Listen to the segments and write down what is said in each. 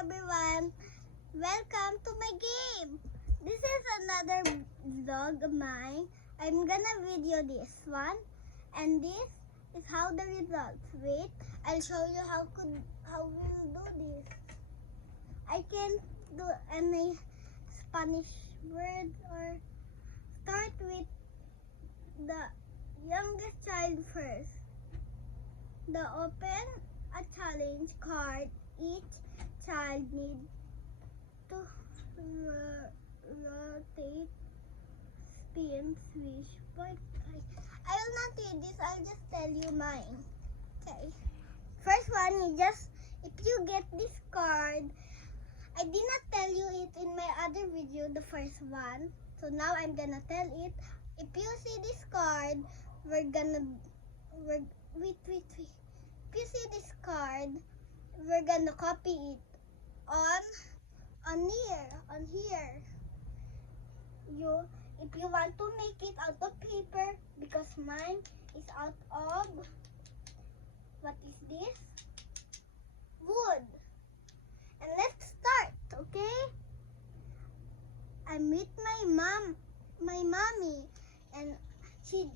everyone! Welcome to my game! This is another vlog of mine. I'm gonna video this one, and this is how the results. Wait, I'll show you how we'll do this. I can do any Spanish word or start with the youngest child first. The open a challenge card. Each child needs to rotate, spin, swish, point. I will not read this. I'll just tell you mine. Okay. First one, if you get this card, I did not tell you it in my other video, the first one. So now I'm gonna tell it. If you see this card, wait. If you see this card, we're gonna copy it on here. If you want to make it out of paper, because mine is out of, what is this? Wood. And let's start, okay? I'm with my mommy, and she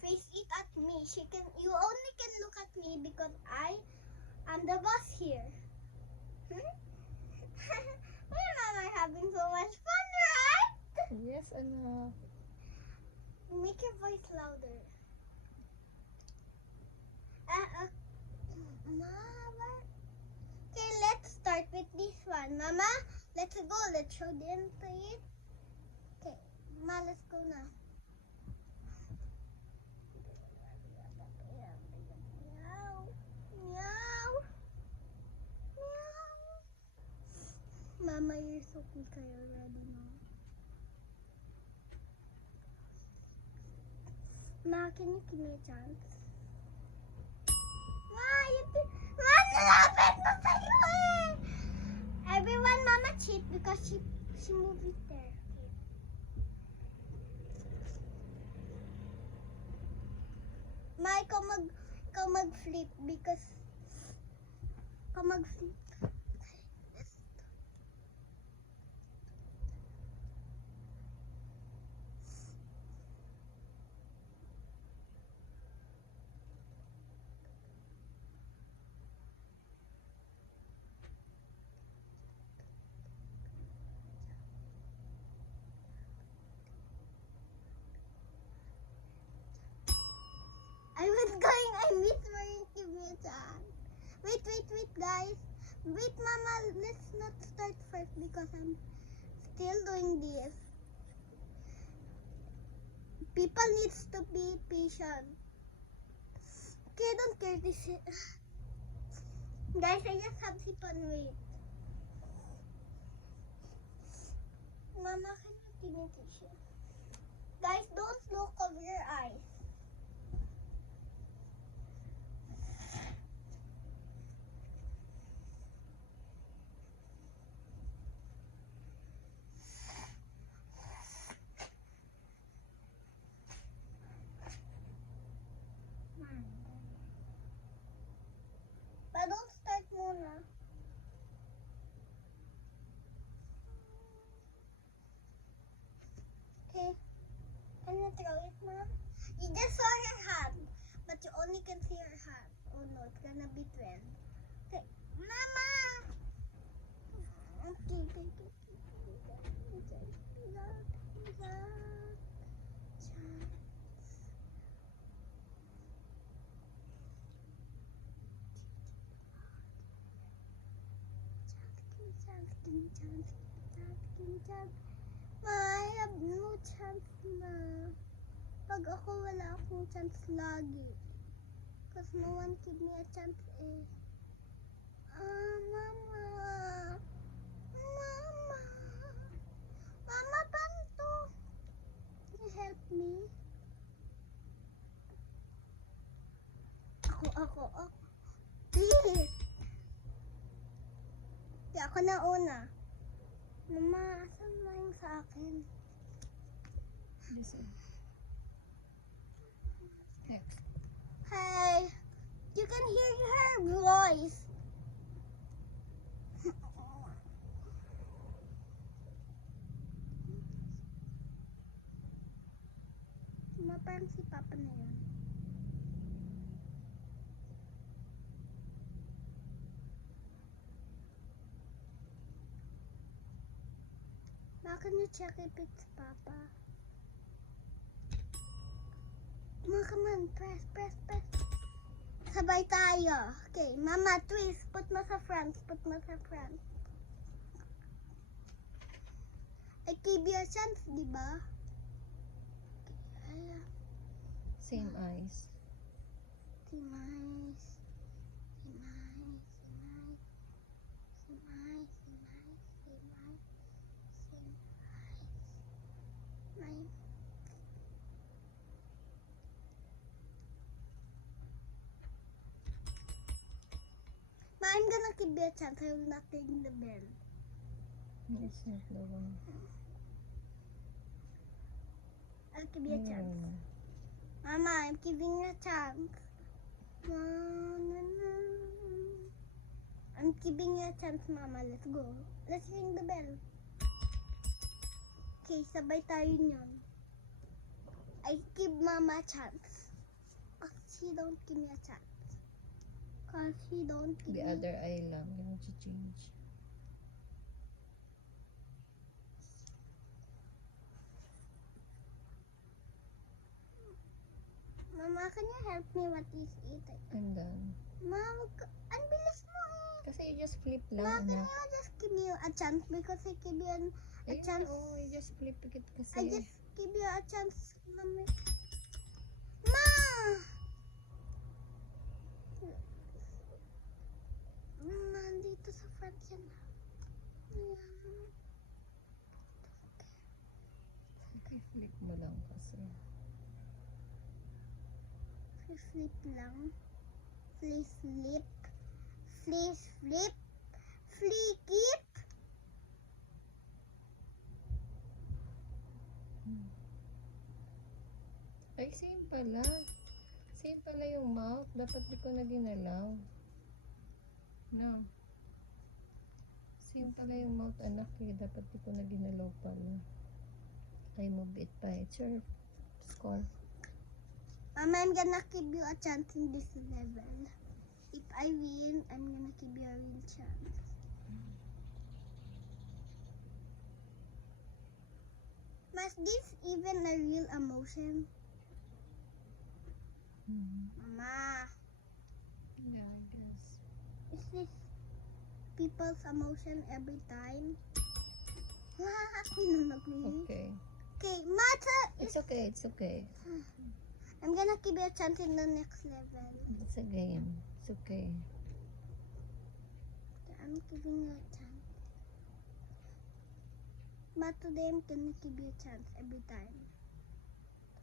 faced it at me. You only can look at me because I'm the boss here. Me and Mama are having so much fun, right? Yes, anak. Make your voice louder. Mama. Okay, let's start with this one. Mama, let's go. Let's show them to it. Okay, Ma, let's go now. Mama, you're so quick already now. Ma, can you give me a chance? Ma, nalapit na sa'yo eh! Everyone, Mama cheat because she moved it there. Ma, ikaw mag-flip because ikaw mag-flip. I miss wearing Kimetan. Wait, guys. Wait, Mama, let's not start first because I'm still doing this. People needs to be patient. Okay, don't care this. Guys, I just have sip on wait. Mama, can you give me tissue? Guys, don't look over your eyes. But don't start muna. Okay. Can you throw it, Mom? You just saw her hand, but you only can see her hand. Oh no, it's gonna be 12. Okay. Mama! Okay. I have no chance na. Pag ako, wala akong chance lagi. Cause no one give me a chance eh. Mama. Mama, paano to? Can you help me? Ako. Please. Di ako na una. Mama, asan ba yung sa akin? Listen. Next. Hey, you can hear her voice. parang si Papa na yun. Now can you check if it's Papa? Come on, press. Sabay tayo. Okay, Mama, twist. Put mo sa front. I give you a chance, di ba? Okay, Same eyes. Same eyes. Ma, I'm gonna give you a chance. I will not ring the bell. It's not the one. I'll give you a chance. Mama, I'm giving you a chance. I'm giving you a chance, Mama. Let's go. Let's ring the bell. Okay, sabay tayo niyon. I give Mama a chance. Cause she don't give me a chance. The other eye lang. You need to change. Mama, can you help me what is it? I'm done. Ma, ang bilis mo eh. Kasi you just flip lang, Ma, can anak. you just give me a chance because I give you a Ayun, chance. oh, you just flip it kasi. I just give you a chance, Mami. Ma! Nandito sa front yan. Ayan. Okay, flip mo lang kasi. Flip lang. Flip. Flickit. Ay, same pala. Same pala yung mouth. Dapat di ko na ginalaw. No. Same pala yung mouth, anak. Eh. Dapat di ko na ginalaw pala. I move it pa. It's your score. Mama, I'm gonna give you a chance in this level. If I win, I'm gonna give you a real chance. Mas this even a real emotion? Mama, Yeah, I guess. is this people's emotion every time? Ako na nag-win. Okay. Okay, Mata, It's okay. It's okay. I'm gonna give you a chance in the next level. It's a game. It's okay. I'm giving you a chance. But today I'm gonna give you a chance every time.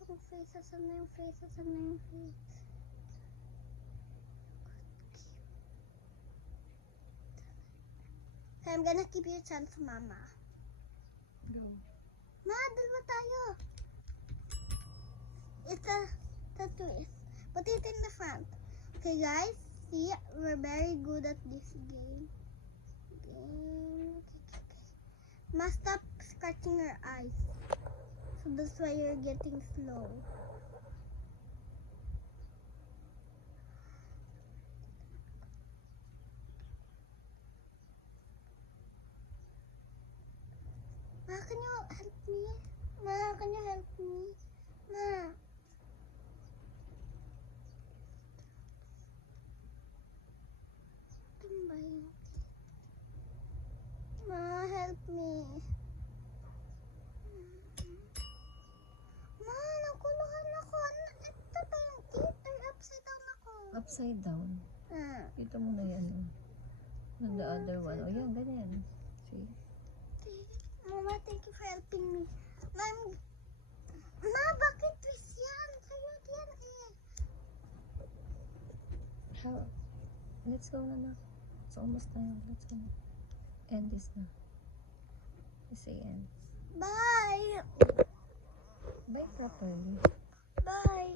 Yung face, asan na yung face? So I'm gonna give you a chance, Mama. Go. Ma, dalawa tayo. It's a twist. Put it in the front. Okay, guys. See, we're very good at this game. Okay. Ma, stop scratching your eyes. So that's why you're getting slow. Ma, can you help me? Ma, can you help me? Ma. Tumbay. Ma, help me. Ma, nakuluhan ako. Ito ba yung teeth or upside down ako? Upside down. Ah. Dito mo na yan. On the other one. O yan, ganyan. See? Mama, thank you for helping me. Ma, bakit twist yan? Sa'yo yan eh. How? Let's go na na. It's almost time. Let's go na. End this na. You say end. Bye. Bye properly. Bye.